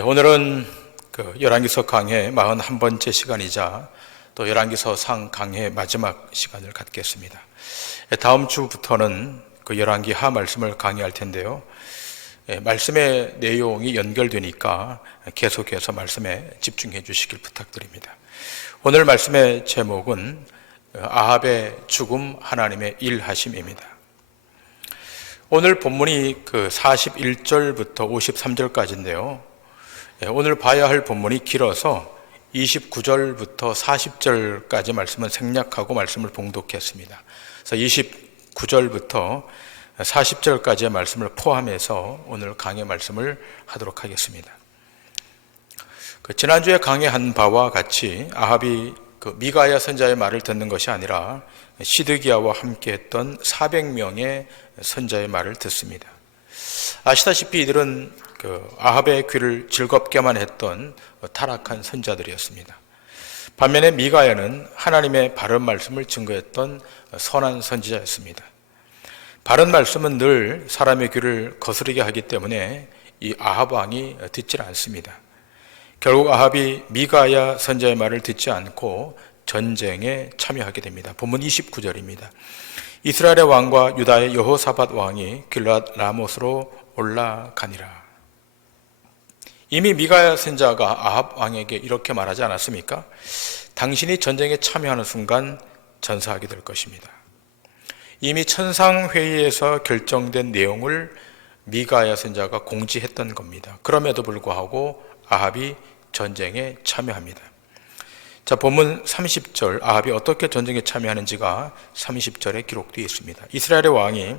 오늘은 열왕기서 강해 41번째 시간이자 또 열왕기서상 강해 마지막 시간을 갖겠습니다. 다음 주부터는 열왕기하 말씀을 강의할 텐데요. 말씀의 내용이 연결되니까 계속해서 말씀에 집중해 주시길 부탁드립니다. 오늘 말씀의 제목은 아합의 죽음, 하나님의 일하심입니다. 오늘 본문이 41절부터 53절까지인데요. 오늘 봐야 할 본문이 길어서 29절부터 40절까지 말씀은 생략하고 말씀을 봉독했습니다. 그래서 29절부터 40절까지의 말씀을 포함해서 오늘 강의 말씀을 하도록 하겠습니다. 지난주에 강의한 바와 같이 아합이 미가야 선자의 말을 듣는 것이 아니라 시드기야와 함께 했던 400명의 선자의 말을 듣습니다. 아시다시피 이들은 아합의 귀를 즐겁게만 했던 타락한 선자들이었습니다. 반면에 미가야는 하나님의 바른 말씀을 증거했던 선한 선지자였습니다. 바른 말씀은 늘 사람의 귀를 거스르게 하기 때문에 이 아합 왕이 듣질 않습니다. 결국 아합이 미가야 선자의 말을 듣지 않고 전쟁에 참여하게 됩니다. 본문 29절입니다. 이스라엘의 왕과 유다의 여호사밧 왕이 길앗 라못으로 올라가니라. 이미 미가야 선자가 아합 왕에게 이렇게 말하지 않았습니까? 당신이 전쟁에 참여하는 순간 전사하게 될 것입니다. 이미 천상회의에서 결정된 내용을 미가야 선자가 공지했던 겁니다. 그럼에도 불구하고 아합이 전쟁에 참여합니다. 자, 본문 30절 아합이 어떻게 전쟁에 참여하는지가 30절에 기록되어 있습니다. 이스라엘의 왕이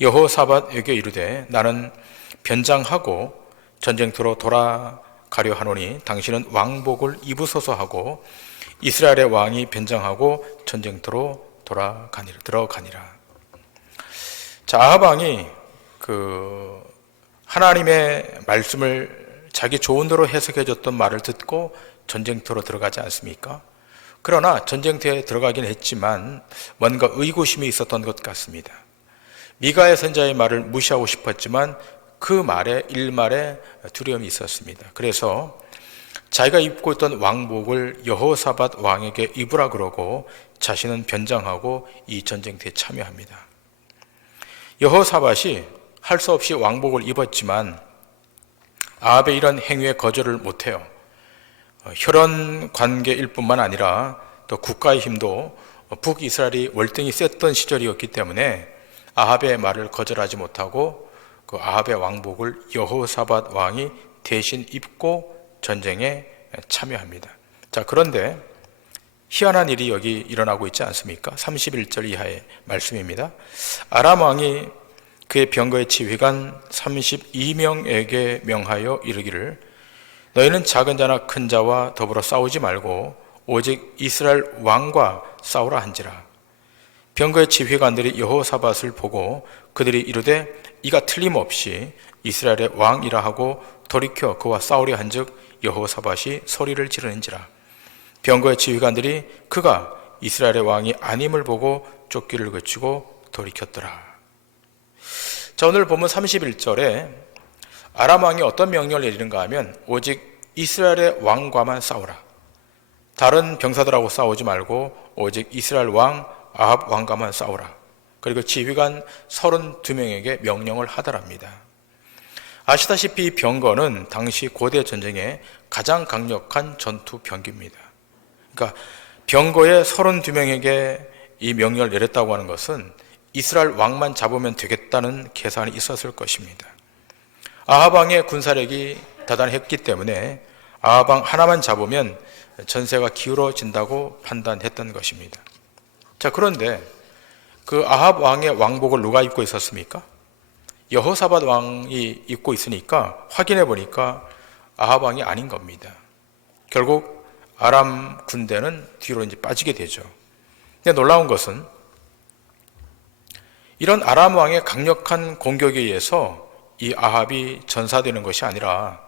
여호사밧에게 이르되 나는 변장하고 전쟁터로 돌아가려 하노니 당신은 왕복을 입으소서 하고 이스라엘의 왕이 변장하고 전쟁터로 들어가니라. 자, 아합 왕이 하나님의 말씀을 자기 좋은 대로 해석해 줬던 말을 듣고 전쟁터로 들어가지 않습니까? 그러나 전쟁터에 들어가긴 했지만 뭔가 의구심이 있었던 것 같습니다. 미가야 선자의 말을 무시하고 싶었지만 그 말에 일말에 두려움이 있었습니다. 그래서 자기가 입고 있던 왕복을 여호사밧 왕에게 입으라 그러고 자신은 변장하고 이 전쟁터에 참여합니다. 여호사밧이 할 수 없이 왕복을 입었지만 아합의 이런 행위에 거절을 못해요. 혈연 관계일 뿐만 아니라 또 국가의 힘도 북이스라엘이 월등히 셌던 시절이었기 때문에 아합의 말을 거절하지 못하고 아합의 왕복을 여호사밧 왕이 대신 입고 전쟁에 참여합니다. 자, 그런데 희한한 일이 여기 일어나고 있지 않습니까? 31절 이하의 말씀입니다. 아람 왕이 그의 병거의 지휘관 32명에게 명하여 이르기를 너희는 작은 자나 큰 자와 더불어 싸우지 말고 오직 이스라엘 왕과 싸우라 한지라. 병거의 지휘관들이 여호사밧을 보고 그들이 이르되 이가 틀림없이 이스라엘의 왕이라 하고 돌이켜 그와 싸우려 한즉 여호사밧이 소리를 지르는지라. 병거의 지휘관들이 그가 이스라엘의 왕이 아님을 보고 쫓기를 그치고 돌이켰더라. 자, 오늘 본문 31절에 아람 왕이 어떤 명령을 내리는가 하면 오직 이스라엘의 왕과만 싸우라. 다른 병사들하고 싸우지 말고 오직 이스라엘 왕 아합 왕과만 싸우라. 그리고 지휘관 32명에게 명령을 하더랍니다. 아시다시피 병거는 당시 고대 전쟁에 가장 강력한 전투 병기입니다. 그러니까 병거의 32명에게 이 명령을 내렸다고 하는 것은 이스라엘 왕만 잡으면 되겠다는 계산이 있었을 것입니다. 아합 왕의 군사력이 대단했기 때문에 아합 왕 하나만 잡으면 전세가 기울어진다고 판단했던 것입니다. 자, 그런데 아합 왕의 왕복을 누가 입고 있었습니까? 여호사밧 왕이 입고 있으니까 확인해 보니까 아합 왕이 아닌 겁니다. 결국 아람 군대는 뒤로 이제 빠지게 되죠. 근데 놀라운 것은 이런 아람 왕의 강력한 공격에 의해서 이 아합이 전사되는 것이 아니라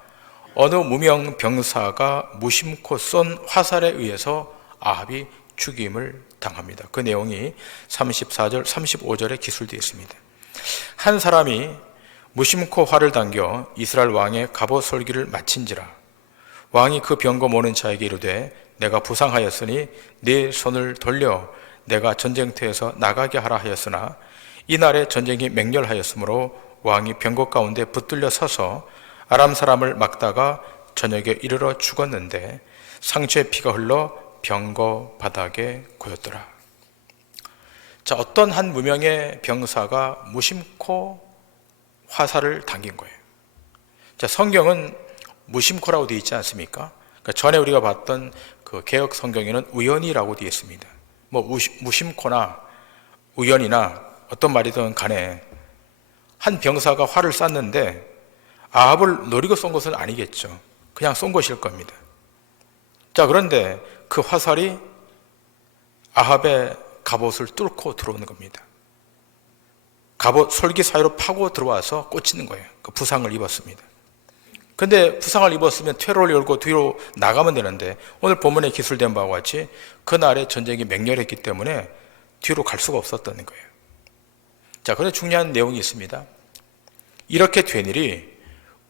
어느 무명 병사가 무심코 쏜 화살에 의해서 아합이 죽임을 당합니다. 그 내용이 34절, 35절에 기술되어 있습니다. 한 사람이 무심코 활을 당겨 이스라엘 왕의 갑옷 솔기를 마친지라. 왕이 그 병거 모는 자에게 이르되 내가 부상하였으니 네 손을 돌려 내가 전쟁터에서 나가게 하라 하였으나 이날에 전쟁이 맹렬하였으므로 왕이 병거 가운데 붙들려 서서 아람 사람을 막다가 저녁에 이르러 죽었는데 상처에 피가 흘러 병거 바닥에 고였더라. 자, 어떤 한 무명의 병사가 무심코 화살을 당긴 거예요. 자, 성경은 무심코라고 되어 있지 않습니까? 그러니까 전에 우리가 봤던 그 개역 성경에는 우연이라고 되어 있습니다. 무심코나 우연이나 어떤 말이든 간에 한 병사가 활을 쐈는데 아합을 노리고 쏜 것은 아니겠죠. 그냥 쏜 것일 겁니다. 자, 그런데 그 화살이 아합의 갑옷을 뚫고 들어오는 겁니다. 갑옷 솔기 사이로 파고 들어와서 꽂히는 거예요. 그 부상을 입었습니다. 근데 부상을 입었으면 퇴로를 열고 뒤로 나가면 되는데 오늘 본문에 기술된 바와 같이 그날의 전쟁이 맹렬했기 때문에 뒤로 갈 수가 없었다는 거예요. 자, 그런데 중요한 내용이 있습니다. 이렇게 된 일이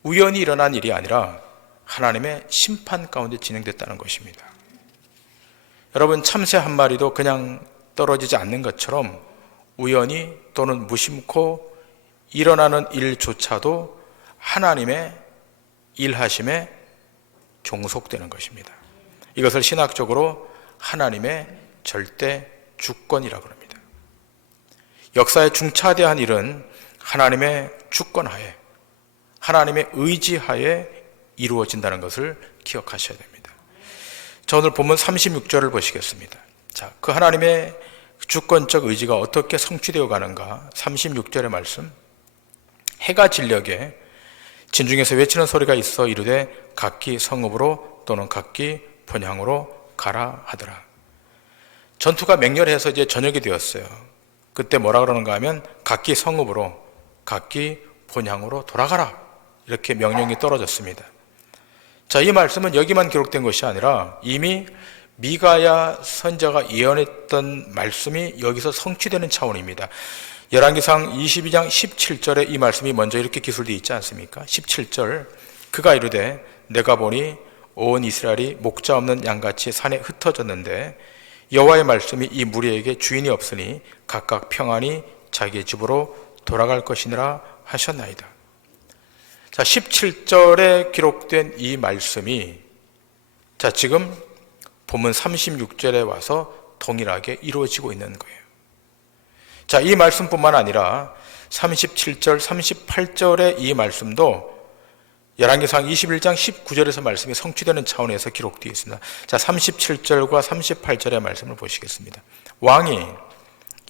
우연히 일어난 일이 아니라 하나님의 심판 가운데 진행됐다는 것입니다. 여러분, 참새 한 마리도 그냥 떨어지지 않는 것처럼 우연히 또는 무심코 일어나는 일조차도 하나님의 일하심에 종속되는 것입니다. 이것을 신학적으로 하나님의 절대 주권이라고 합니다. 역사의 중차대한 일은 하나님의 주권하에, 하나님의 의지하에 이루어진다는 것을 기억하셔야 됩니다. 자, 오늘 본문 36절을 보시겠습니다. 자, 그 하나님의 주권적 의지가 어떻게 성취되어 가는가? 36절의 말씀. 해가 진녘에 진중에서 외치는 소리가 있어 이르되 각기 성읍으로 또는 각기 본향으로 가라 하더라. 전투가 맹렬해서 이제 저녁이 되었어요. 그때 뭐라 그러는가 하면 각기 성읍으로 각기 본향으로 돌아가라, 이렇게 명령이 떨어졌습니다. 자, 이 말씀은 여기만 기록된 것이 아니라 이미 미가야 선지자가 예언했던 말씀이 여기서 성취되는 차원입니다. 열왕기상 22장 17절에 이 말씀이 먼저 이렇게 기술되어 있지 않습니까? 17절, 그가 이르되 내가 보니 온 이스라엘이 목자 없는 양같이 산에 흩어졌는데 여호와의 말씀이 이 무리에게 주인이 없으니 각각 평안히 자기 집으로 돌아갈 것이니라 하셨나이다. 자, 17절에 기록된 이 말씀이 자, 지금 본문 36절에 와서 동일하게 이루어지고 있는 거예요. 자, 이 말씀뿐만 아니라 37절, 38절의 이 말씀도 열왕기상 21장 19절에서 말씀이 성취되는 차원에서 기록되어 있습니다. 자, 37절과 38절의 말씀을 보시겠습니다. 왕이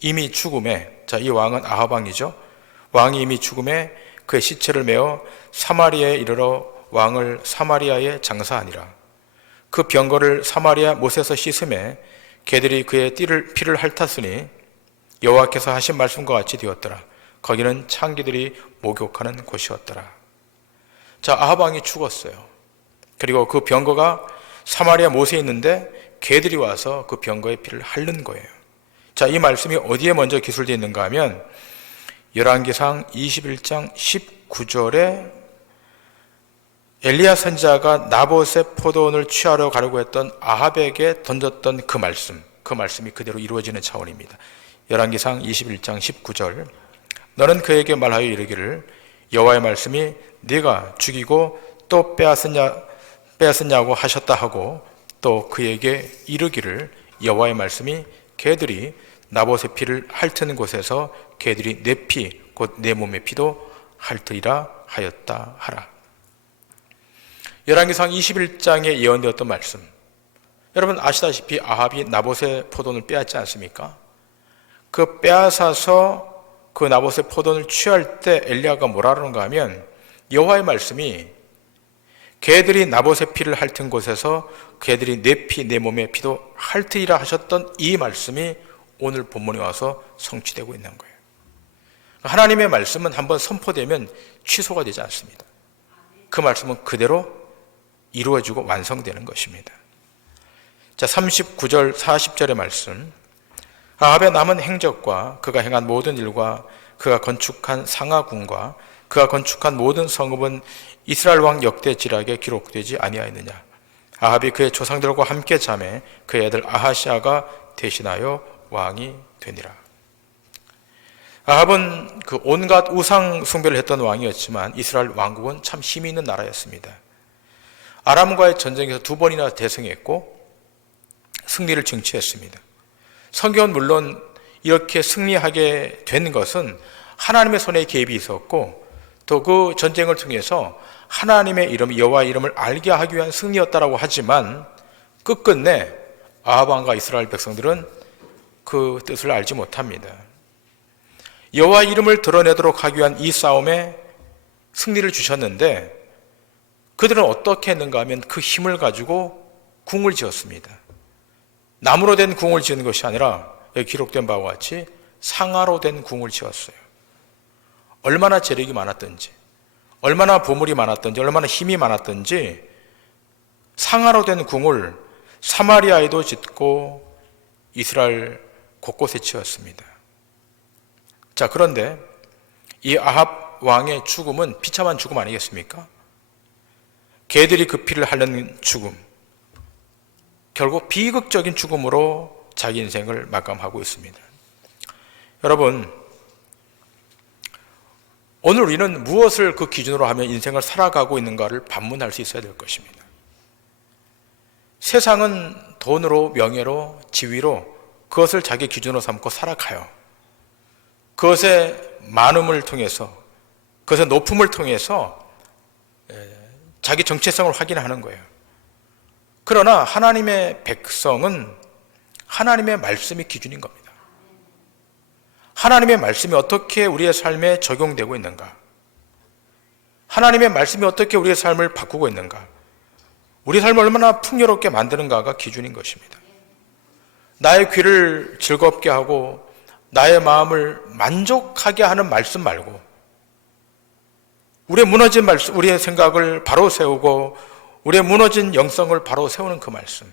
이미 죽음에, 자, 이 왕은 아합 왕이죠. 왕이 이미 죽음에 그의 시체를 메어 사마리아에 이르러 왕을 사마리아에 장사하니라. 그 병거를 사마리아 못에서 씻음에 개들이 그의 피를 핥았으니 여호와께서 하신 말씀과 같이 되었더라. 거기는 창기들이 목욕하는 곳이었더라. 자, 아합 왕이 죽었어요. 그리고 그 병거가 사마리아 못에 있는데 개들이 와서 그 병거의 피를 핥는 거예요. 자, 이 말씀이 어디에 먼저 기술되어 있는가 하면 열왕기상 21장 19절에 엘리야 선지자가 나봇의 포도원을 취하러 가려고 했던 아합에게 던졌던 그 말씀이 그대로 이루어지는 차원입니다. 열왕기상 21장 19절, 너는 그에게 말하여 이르기를 여호와의 말씀이 네가 죽이고 또 빼앗았냐고 하셨다 하고 또 그에게 이르기를 여호와의 말씀이 개들이 나봇의 피를 핥는 곳에서 개들이 내 피 곧 내 몸의 피도 핥으리라 하였다 하라. 열왕기상 21장에 예언되었던 말씀, 여러분 아시다시피 아합이 나봇의 포도원을 빼앗지 않습니까? 그 빼앗아서 그 나봇의 포도원을 취할 때 엘리야가 뭐라 그러는가 하면 여호와의 말씀이 개들이 나봇의 피를 핥은 곳에서 개들이 내 피, 내 몸의 피도 핥으리라 하셨던 이 말씀이 오늘 본문에 와서 성취되고 있는 거예요. 하나님의 말씀은 한번 선포되면 취소가 되지 않습니다. 그 말씀은 그대로 이루어지고 완성되는 것입니다. 자, 39절 40절의 말씀, 아합의 남은 행적과 그가 행한 모든 일과 그가 건축한 상하궁과 그가 건축한 모든 성읍은 이스라엘 왕 역대 지략에 기록되지 아니하였느냐. 아합이 그의 조상들과 함께 잠에 그의 아들 아하시아가 대신하여 왕이 되니라. 아합은 그 온갖 우상 숭배를 했던 왕이었지만 이스라엘 왕국은 참 힘이 있는 나라였습니다. 아람과의 전쟁에서 2번이나 대승했고 승리를 쟁취했습니다. 성경은 물론 이렇게 승리하게 된 것은 하나님의 손에 개입이 있었고 또 그 전쟁을 통해서 하나님의 이름, 여호와의 이름을 알게 하기 위한 승리였다라고 하지만 끝끝내 아합 왕과 이스라엘 백성들은 그 뜻을 알지 못합니다. 여호와의 이름을 드러내도록 하기 위한 이 싸움에 승리를 주셨는데 그들은 어떻게 했는가 하면 그 힘을 가지고 궁을 지었습니다. 나무로 된 궁을 지은 것이 아니라 여기 기록된 바와 같이 상아로 된 궁을 지었어요. 얼마나 재력이 많았든지, 얼마나 보물이 많았든지, 얼마나 힘이 많았든지 상아로 된 궁을 사마리아에도 짓고 이스라엘 곳곳에 지었습니다. 자, 그런데 이 아합 왕의 죽음은 비참한 죽음 아니겠습니까? 개들이 그 피를 핥는 죽음, 결국 비극적인 죽음으로 자기 인생을 마감하고 있습니다. 여러분, 오늘 우리는 무엇을 그 기준으로 하며 인생을 살아가고 있는가를 반문할 수 있어야 될 것입니다. 세상은 돈으로, 명예로, 지위로 그것을 자기 기준으로 삼고 살아가요. 그것의 많음을 통해서, 그것의 높음을 통해서 자기 정체성을 확인하는 거예요. 그러나 하나님의 백성은 하나님의 말씀이 기준인 겁니다. 하나님의 말씀이 어떻게 우리의 삶에 적용되고 있는가? 하나님의 말씀이 어떻게 우리의 삶을 바꾸고 있는가? 우리 삶을 얼마나 풍요롭게 만드는가가 기준인 것입니다. 나의 귀를 즐겁게 하고 나의 마음을 만족하게 하는 말씀 말고 우리의 무너진 말씀, 우리의 생각을 바로 세우고 우리의 무너진 영성을 바로 세우는 그 말씀,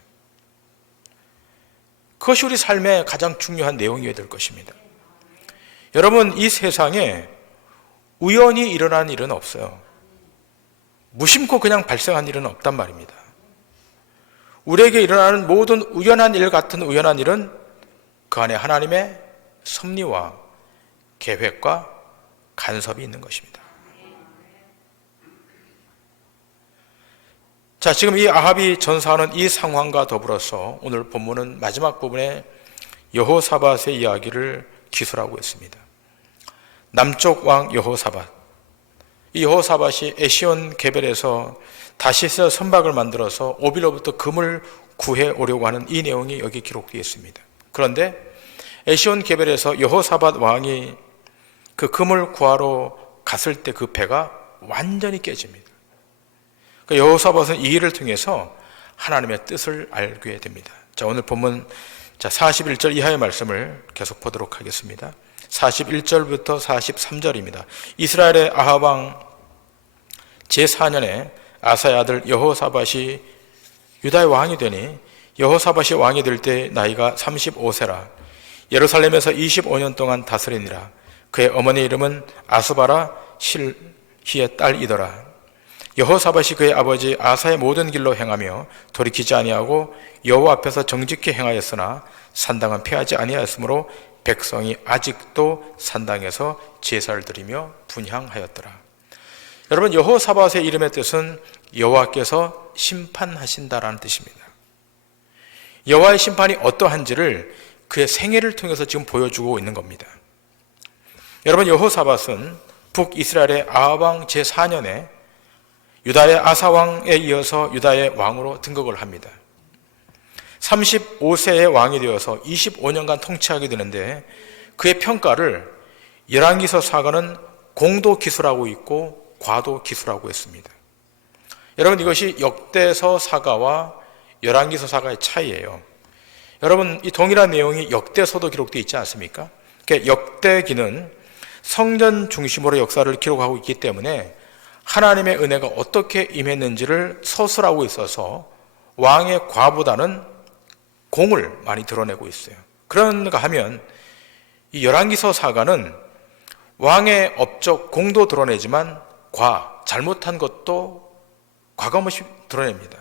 그것이 우리 삶의 가장 중요한 내용이어야 될 것입니다. 여러분, 이 세상에 우연히 일어난 일은 없어요. 무심코 그냥 발생한 일은 없단 말입니다. 우리에게 일어나는 모든 우연한 일 같은 우연한 일은 그 안에 하나님의 섭리와 계획과 간섭이 있는 것입니다. 자, 지금 이 아합이 전사하는 이 상황과 더불어서 오늘 본문은 마지막 부분에 여호사밧의 이야기를 기술하고 있습니다. 남쪽 왕 여호사밧, 이 여호사밧이 에시온 게벨에서 다시스 선박을 만들어서 오빌로부터 금을 구해 오려고 하는 이 내용이 여기 기록되어 있습니다. 그런데 에시온 게벨에서 여호사밧 왕이 그 금을 구하러 갔을 때 그 배가 완전히 깨집니다. 여호사밧은 이 일을 통해서 하나님의 뜻을 알게 됩니다. 자, 오늘 본문 41절 이하의 말씀을 계속 보도록 하겠습니다. 41절부터 43절입니다. 이스라엘의 아합 왕 제4년에 아사의 아들 여호사밧이 유다의 왕이 되니 여호사밧이 왕이 될 때 나이가 35세라. 예루살렘에서 25년 동안 다스리니라. 그의 어머니 이름은 아수바라 실히의 딸이더라. 여호사밧이 그의 아버지 아사의 모든 길로 행하며 돌이키지 아니하고 여호와 앞에서 정직히 행하였으나 산당은 피하지 아니하였으므로 백성이 아직도 산당에서 제사를 드리며 분향하였더라. 여러분, 여호사밧의 이름의 뜻은 여호와께서 심판하신다라는 뜻입니다. 여호와의 심판이 어떠한지를 그의 생애를 통해서 지금 보여주고 있는 겁니다. 여러분, 여호사밧은 북이스라엘의 아합 왕 제4년에 유다의 아사 왕에 이어서 유다의 왕으로 등극을 합니다. 35세의 왕이 되어서 25년간 통치하게 되는데 그의 평가를 열왕기서 사가는 공도 기술하고 있고 과도 기술하고 있습니다. 여러분, 이것이 역대서 사가와 열왕기서 사가의 차이예요. 여러분, 이 동일한 내용이 역대서도 기록되어 있지 않습니까? 그러니까 역대기는 성전 중심으로 역사를 기록하고 있기 때문에 하나님의 은혜가 어떻게 임했는지를 서술하고 있어서 왕의 과보다는 공을 많이 드러내고 있어요. 그런가 하면 이 열왕기서 사가는 왕의 업적, 공도 드러내지만 잘못한 것도 과감없이 드러냅니다.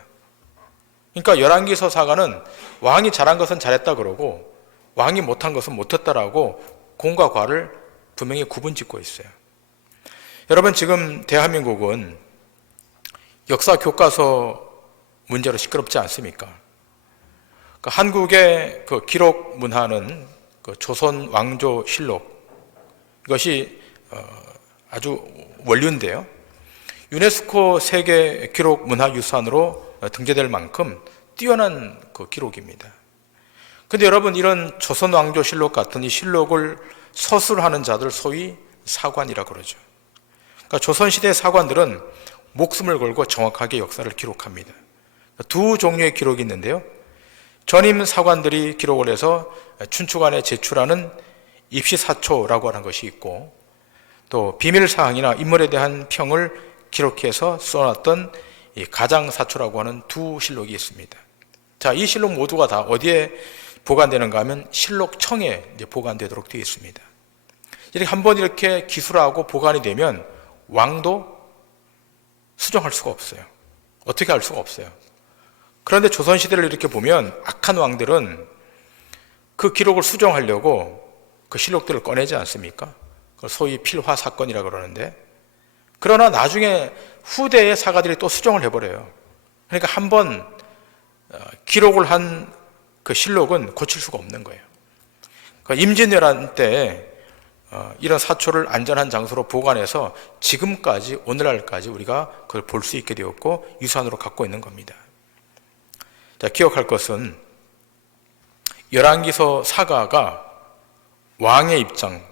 그러니까 열왕기서 사가는 왕이 잘한 것은 잘했다 그러고 왕이 못한 것은 못했다라고 공과 과를 분명히 구분짓고 있어요. 여러분, 지금 대한민국은 역사 교과서 문제로 시끄럽지 않습니까? 한국의 그 기록 문화는 그 조선 왕조 실록, 이것이 아주 원류인데요. 유네스코 세계 기록 문화유산으로 등재될 만큼 뛰어난 그 기록입니다. 근데 여러분, 이런 조선 왕조 실록 같은 이 실록을 서술하는 자들 소위 사관이라 그러죠. 그러니까 조선시대 사관들은 목숨을 걸고 정확하게 역사를 기록합니다. 두 종류의 기록이 있는데요. 전임 사관들이 기록을 해서 춘추관에 제출하는 입시사초라고 하는 것이 있고, 또 비밀사항이나 인물에 대한 평을 기록해서 써놨던 이 가장사초라고 하는 두 실록이 있습니다. 자, 이 실록 모두가 다 어디에 보관되는가 하면 실록청에 이제 보관되도록 되어 있습니다. 이렇게 한번 이렇게 기술하고 보관이 되면 왕도 수정할 수가 없어요. 어떻게 할 수가 없어요. 그런데 조선시대를 이렇게 보면 악한 왕들은 그 기록을 수정하려고 그 실록들을 꺼내지 않습니까? 그걸 소위 필화사건이라고 그러는데, 그러나 나중에 후대의 사가들이 또 수정을 해버려요. 그러니까 한번 기록을 한 그 실록은 고칠 수가 없는 거예요. 그러니까 임진왜란 때 이런 사초를 안전한 장소로 보관해서 지금까지, 오늘날까지 우리가 그걸 볼 수 있게 되었고 유산으로 갖고 있는 겁니다. 자, 기억할 것은 열왕기서 사가가 왕의 입장,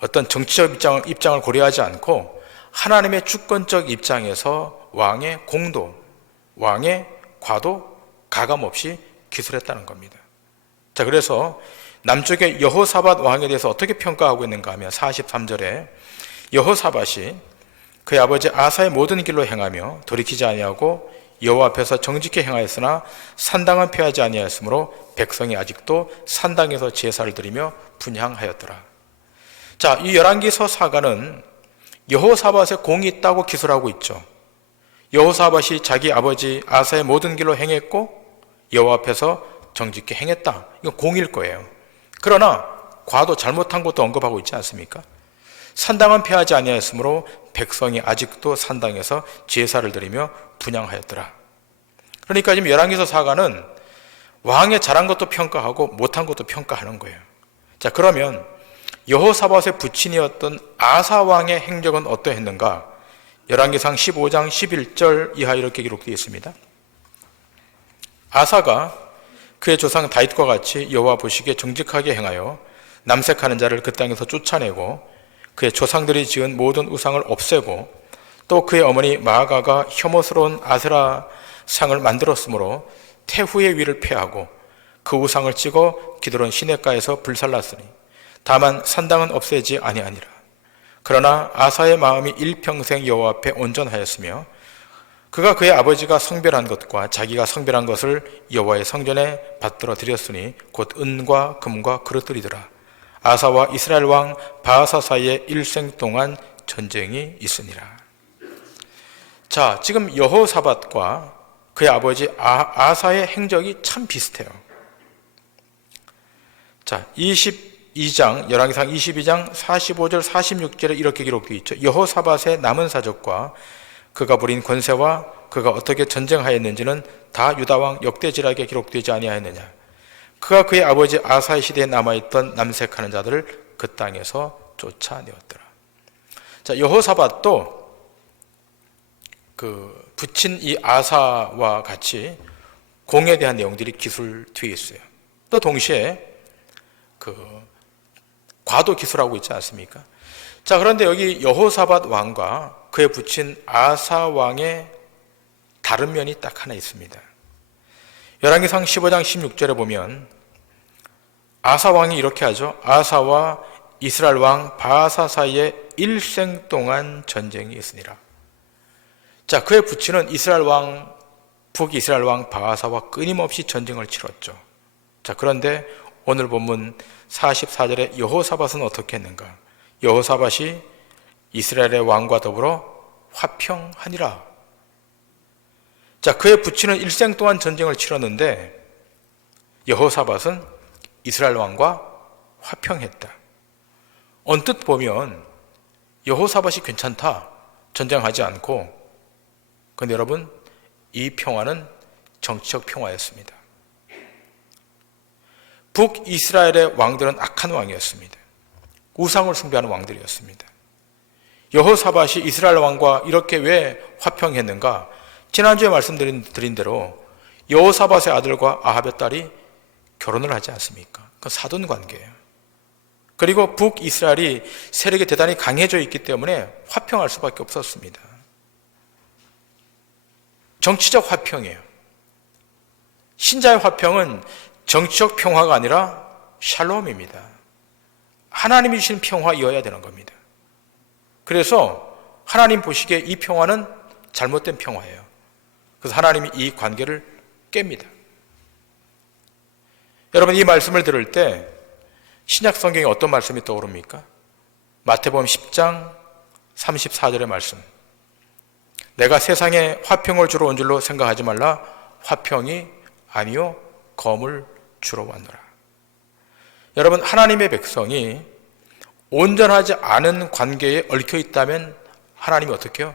어떤 정치적 입장을 고려하지 않고 하나님의 주권적 입장에서 왕의 공도, 왕의 과도 가감없이 기술했다는 겁니다. 자, 그래서 남쪽의 여호사밧 왕에 대해서 어떻게 평가하고 있는가 하면 43절에 여호사밧이 그의 아버지 아사의 모든 길로 행하며 돌이키지 아니하고 여호와 앞에서 정직히 행하였으나 산당은 피하지 아니하였으므로 백성이 아직도 산당에서 제사를 드리며 분향하였더라. 자, 이 열왕기서 사가는 여호사밧의 공이 있다고 기술하고 있죠. 여호사밧이 자기 아버지 아사의 모든 길로 행했고 여호와 앞에서 정직히 행했다. 이건 공일 거예요. 그러나 과도 잘못한 것도 언급하고 있지 않습니까? 산당은 피하지 아니하였으므로 백성이 아직도 산당에서 제사를 드리며 분향하였더라. 그러니까 지금 열왕기서 사가는 왕의 잘한 것도 평가하고 못한 것도 평가하는 거예요. 자, 그러면 여호사밧의 부친이었던 아사 왕의 행적은 어떠했는가? 열왕기상 15장 11절 이하 이렇게 기록되어 있습니다. 아사가 그의 조상 다윗과 같이 여호와 보시기에 정직하게 행하여 남색하는 자를 그 땅에서 쫓아내고 그의 조상들이 지은 모든 우상을 없애고 또 그의 어머니 마아가가 혐오스러운 아세라 상을 만들었으므로 태후의 위를 폐하고 그 우상을 찍어 기드론 시냇가에서 불살랐으니 다만 산당은 없애지 아니하니라. 그러나 아사의 마음이 일평생 여호와 앞에 온전하였으며 그가 그의 아버지가 성별한 것과 자기가 성별한 것을 여호와의 성전에 받들어 드렸으니 곧 은과 금과 그릇들이더라. 아사와 이스라엘 왕 바아사 사이에 일생 동안 전쟁이 있으니라. 자, 지금 여호사밧과 그의 아버지 아사의 행적이 참 비슷해요. 자, 22장, 열왕기상 22장 45절 46절에 이렇게 기록되어 있죠. 여호사밧의 남은 사적과 그가 부린 권세와 그가 어떻게 전쟁하였는지는 다 유다왕 역대지락에 기록되지 아니하였느냐. 그가 그의 아버지 아사의 시대에 남아있던 남색하는 자들을 그 땅에서 쫓아내었더라. 자, 여호사밧도 그 부친 이 아사와 같이 공에 대한 내용들이 기술되어 있어요. 또 동시에 그 과도 기술하고 있지 않습니까? 자, 그런데 여기 여호사밧 왕과 그의 부친 아사 왕의 다른 면이 딱 하나 있습니다. 열왕기상 15장 16절에 보면 아사 왕이 이렇게 하죠. 아사와 이스라엘 왕 바아사 사이에 일생 동안 전쟁이 있으니라. 자, 그의 부친은 이스라엘 왕, 북이스라엘 왕 바아사와 끊임없이 전쟁을 치렀죠. 자, 그런데 오늘 본문 44절에 여호사밧은 어떻게 했는가? 여호사밧이 이스라엘의 왕과 더불어 화평하니라. 자, 그의 부친은 일생 동안 전쟁을 치렀는데 여호사밧은 이스라엘 왕과 화평했다. 언뜻 보면 여호사밧이 괜찮다, 전쟁하지 않고. 그런데 여러분, 이 평화는 정치적 평화였습니다. 북이스라엘의 왕들은 악한 왕이었습니다. 우상을 숭배하는 왕들이었습니다. 여호사밧이 이스라엘 왕과 이렇게 왜 화평했는가? 지난주에 말씀드린 대로 여호사밧의 아들과 아합의 딸이 결혼을 하지 않습니까? 그 사돈 관계예요. 그리고 북이스라엘이 세력이 대단히 강해져 있기 때문에 화평할 수밖에 없었습니다. 정치적 화평이에요. 신자의 화평은 정치적 평화가 아니라 샬롬입니다. 하나님이 주신 평화이어야 되는 겁니다. 그래서 하나님 보시기에 이 평화는 잘못된 평화예요. 그래서 하나님이 이 관계를 깹니다. 여러분, 이 말씀을 들을 때 신약 성경에 어떤 말씀이 떠오릅니까? 마태복음 10장 34절의 말씀. 내가 세상에 화평을 주러 온 줄로 생각하지 말라. 화평이 아니요 검을 주러 왔노라. 여러분, 하나님의 백성이 온전하지 않은 관계에 얽혀 있다면 하나님이 어떻게 해요?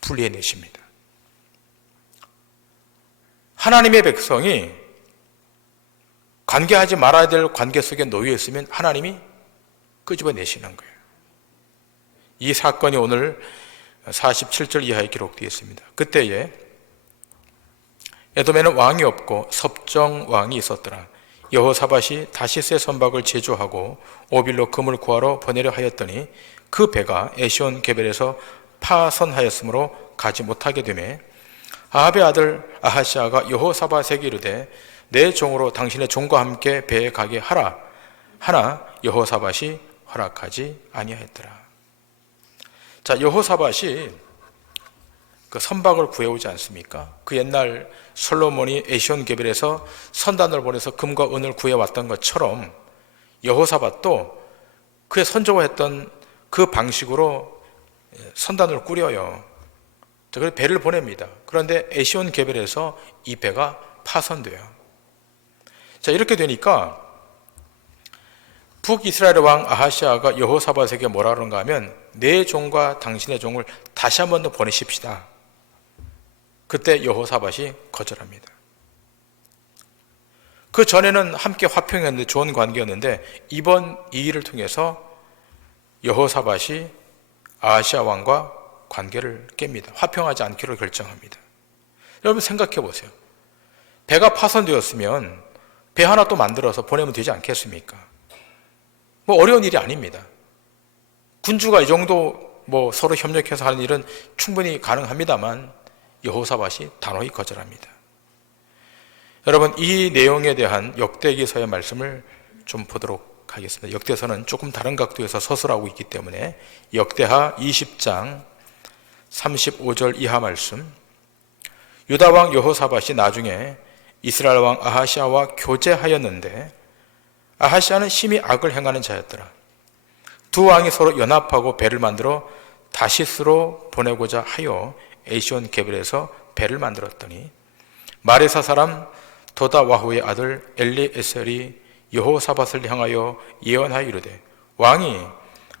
분리해내십니다. 하나님의 백성이 관계하지 말아야 될 관계 속에 놓여 있으면 하나님이 끄집어내시는 거예요. 이 사건이 오늘 47절 이하에 기록되어 있습니다. 그때에 에돔에는 왕이 없고 섭정 왕이 있었더라. 여호사밧이 다시스의 선박을 제조하고 오빌로 금을 구하러 보내려 하였더니 그 배가 에시온 게벨에서 파선하였으므로 가지 못하게 되매 아합의 아들 아하시아가 여호사밧에게 이르되 내 종으로 당신의 종과 함께 배에 가게 하라 하나 여호사밧이 허락하지 아니하였더라. 자, 여호사밧이 그 선박을 구해오지 않습니까? 그 옛날 솔로몬이 에시온 게벨에서 선단을 보내서 금과 은을 구해왔던 것처럼 여호사밧도 그의 선조가 했던 그 방식으로 선단을 꾸려요. 그래서 배를 보냅니다. 그런데 에시온 게벨에서 이 배가 파손돼요. 자, 이렇게 되니까 북이스라엘의 왕 아하시아가 여호사밧에게 뭐라 그런가 하면 내 종과 당신의 종을 다시 한 번 더 보내십시다. 그때 여호사밧이 거절합니다. 그 전에는 함께 화평했는데 좋은 관계였는데 이번 이 일을 통해서 여호사밧이 아하시아 왕과 관계를 깹니다. 화평하지 않기로 결정합니다. 여러분 생각해 보세요. 배가 파손되었으면 배 하나 또 만들어서 보내면 되지 않겠습니까? 뭐 어려운 일이 아닙니다. 군주가 이 정도 뭐 서로 협력해서 하는 일은 충분히 가능합니다만 여호사밧이 단호히 거절합니다. 여러분, 이 내용에 대한 역대기서의 말씀을 좀 보도록 하겠습니다. 역대서는 조금 다른 각도에서 서술하고 있기 때문에 역대하 20장 35절 이하 말씀. 유다 왕 여호사밧이 나중에 이스라엘 왕 아하시아와 교제하였는데 아하시아는 심히 악을 행하는 자였더라. 두 왕이 서로 연합하고 배를 만들어 다시스로 보내고자 하여 에시온 게벨에서 배를 만들었더니 마레사 사람 도다와후의 아들 엘리에셀이 여호사밧을 향하여 예언하여 이르되 왕이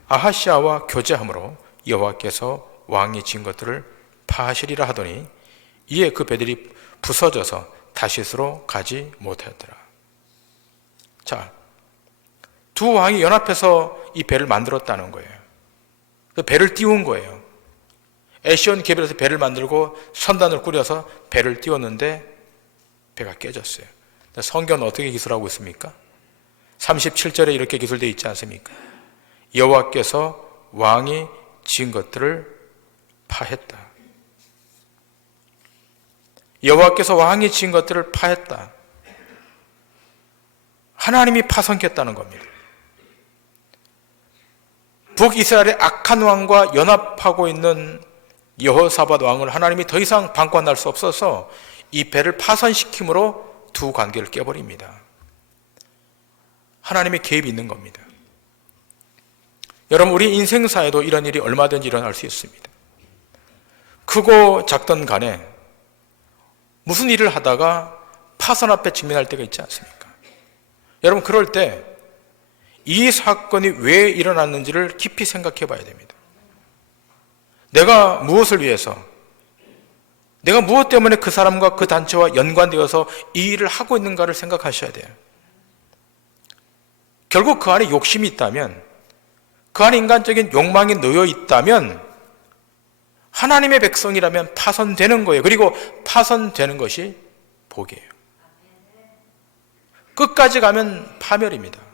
아하시아와 교제함으로 여호와께서 왕이 진 것들을 파하시리라 하더니 이에 그 배들이 부서져서 다시스로 가지 못하였더라. 자, 두 왕이 연합해서 이 배를 만들었다는 거예요. 그 배를 띄운 거예요. 에시온 게벨에서 배를 만들고 선단을 꾸려서 배를 띄웠는데 배가 깨졌어요. 성경은 어떻게 기술하고 있습니까? 37절에 이렇게 기술되어 있지 않습니까? 여호와께서 왕이 지은 것들을 파했다. 여호와께서 왕이 지은 것들을 파했다. 하나님이 파손했다는 겁니다. 북이스라엘의 악한 왕과 연합하고 있는 여호사밧 왕을 하나님이 더 이상 방관할 수 없어서 이 배를 파손시킴으로 두 관계를 깨버립니다. 하나님의 개입이 있는 겁니다. 여러분, 우리 인생사에도 이런 일이 얼마든지 일어날 수 있습니다. 크고 작던 간에 무슨 일을 하다가 파선 앞에 직면할 때가 있지 않습니까? 여러분, 그럴 때 이 사건이 왜 일어났는지를 깊이 생각해 봐야 됩니다. 내가 무엇을 위해서, 내가 무엇 때문에 그 사람과 그 단체와 연관되어서 이 일을 하고 있는가를 생각하셔야 돼요. 결국 그 안에 욕심이 있다면, 그 안에 인간적인 욕망이 놓여 있다면 하나님의 백성이라면 파선되는 거예요. 그리고 파선되는 것이 복이에요. 끝까지 가면 파멸입니다.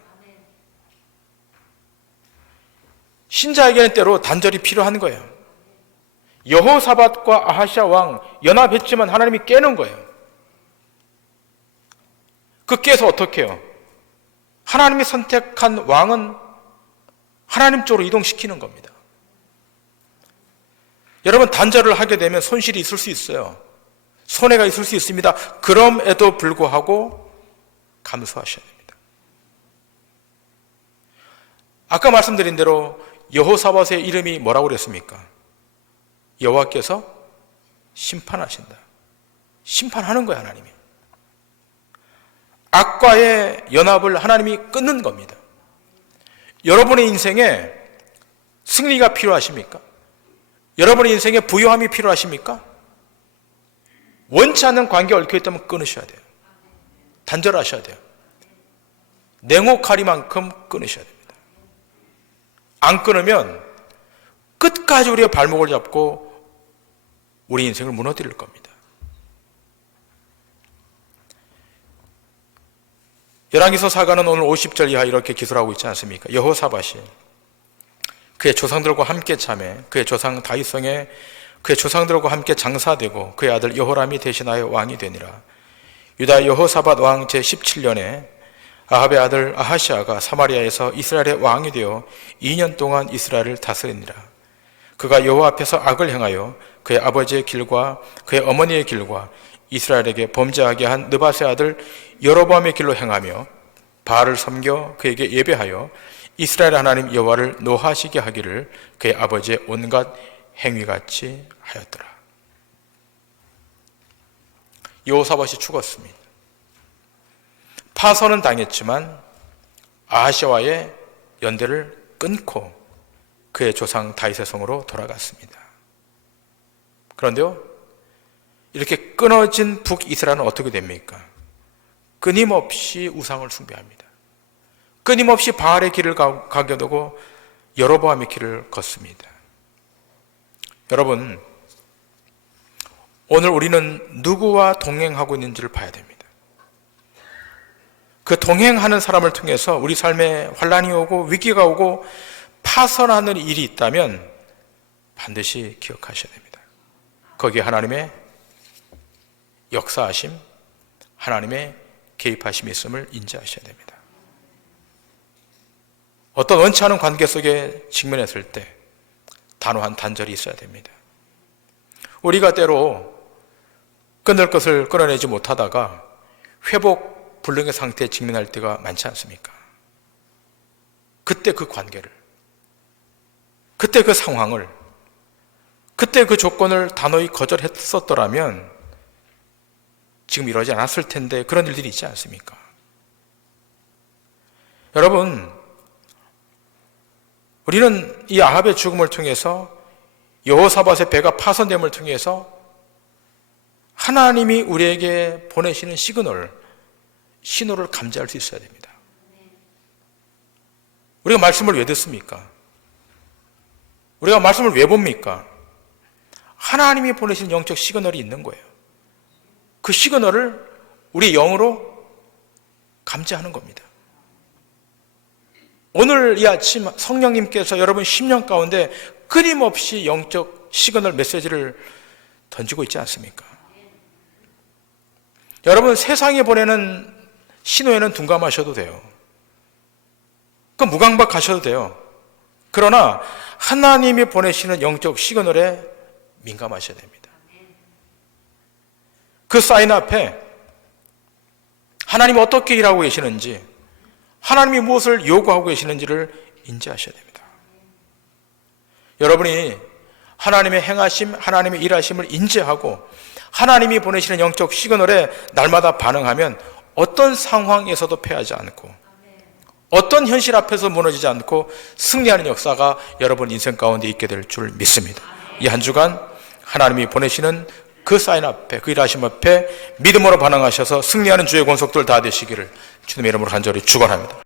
신자에게는 때로 단절이 필요한 거예요. 여호사밧과 아하시아 왕 연합했지만 하나님이 깨는 거예요. 그 깨서 어떻게 해요? 하나님이 선택한 왕은 하나님 쪽으로 이동시키는 겁니다. 여러분, 단절을 하게 되면 손실이 있을 수 있어요. 손해가 있을 수 있습니다. 그럼에도 불구하고 감수하셔야 됩니다. 아까 말씀드린 대로 여호사밧의 이름이 뭐라고 그랬습니까? 여호와께서 심판하신다. 심판하는 거예요, 하나님이. 악과의 연합을 하나님이 끊는 겁니다. 여러분의 인생에 승리가 필요하십니까? 여러분의 인생에 부요함이 필요하십니까? 원치 않는 관계에 얽혀있다면 끊으셔야 돼요. 단절하셔야 돼요. 냉혹하리만큼 끊으셔야 됩니다. 안 끊으면 끝까지 우리의 발목을 잡고 우리 인생을 무너뜨릴 겁니다. 열왕기서 사가는 오늘 50절 이하 이렇게 기술하고 있지 않습니까? 여호사밧이 그의 조상들과 함께 참해 그의 조상 다윗성에 그의 조상들과 함께 장사되고 그의 아들 여호람이 대신하여 왕이 되니라. 유다 여호사밧 왕 제17년에 아합의 아들 아하시아가 사마리아에서 이스라엘의 왕이 되어 2년 동안 이스라엘을 다스리니라. 그가 여호와 앞에서 악을 행하여 그의 아버지의 길과 그의 어머니의 길과 이스라엘에게 범죄하게 한 느밧의 아들 여로보암의 길로 행하며 바알을 섬겨 그에게 예배하여 이스라엘 하나님 여호와를 노하시게 하기를 그의 아버지의 온갖 행위같이 하였더라. 여호사밧이 죽었습니다. 파선은 당했지만 아하시아와의 연대를 끊고 그의 조상 다윗의 성으로 돌아갔습니다. 그런데요, 이렇게 끊어진 북이스라엘은 어떻게 됩니까? 끊임없이 우상을 숭배합니다. 끊임없이 바알의 길을 가게 되고 여로보암의 길을 걷습니다. 여러분, 오늘 우리는 누구와 동행하고 있는지를 봐야 됩니다. 그 동행하는 사람을 통해서 우리 삶에 환란이 오고 위기가 오고 파선하는 일이 있다면 반드시 기억하셔야 됩니다. 거기에 하나님의 역사하심, 하나님의 개입하심이 있음을 인지하셔야 됩니다. 어떤 원치 않은 관계 속에 직면했을 때 단호한 단절이 있어야 됩니다. 우리가 때로 끊을 것을 끊어내지 못하다가 회복 불능의 상태에 직면할 때가 많지 않습니까? 그때 그 관계를, 그때 그 상황을, 그때 그 조건을 단호히 거절했었더라면 지금 이러지 않았을 텐데 그런 일들이 있지 않습니까? 여러분, 우리는 이 아합의 죽음을 통해서 여호사밧의 배가 파손됨을 통해서 하나님이 우리에게 보내시는 신호를 감지할 수 있어야 됩니다. 우리가 말씀을 왜 듣습니까? 우리가 말씀을 왜 봅니까? 하나님이 보내신 영적 시그널이 있는 거예요. 그 시그널을 우리 영으로 감지하는 겁니다. 오늘 이 아침 성령님께서 여러분 심령 가운데 끊임없이 영적 시그널 메시지를 던지고 있지 않습니까? 여러분, 세상이 보내는 신호에는 둔감하셔도 돼요. 그 무감각하셔도 돼요. 그러나 하나님이 보내시는 영적 시그널에 민감하셔야 됩니다. 그 사인 앞에 하나님이 어떻게 일하고 계시는지, 하나님이 무엇을 요구하고 계시는지를 인지하셔야 됩니다. 여러분이 하나님의 행하심, 하나님의 일하심을 인지하고 하나님이 보내시는 영적 시그널에 날마다 반응하면 어떤 상황에서도 패하지 않고 어떤 현실 앞에서 무너지지 않고 승리하는 역사가 여러분 인생 가운데 있게 될 줄 믿습니다. 이 한 주간 하나님이 보내시는 그 사인 앞에, 그 일하심 앞에 믿음으로 반응하셔서 승리하는 주의 권속들 다 되시기를 주님의 이름으로 간절히 축원합니다.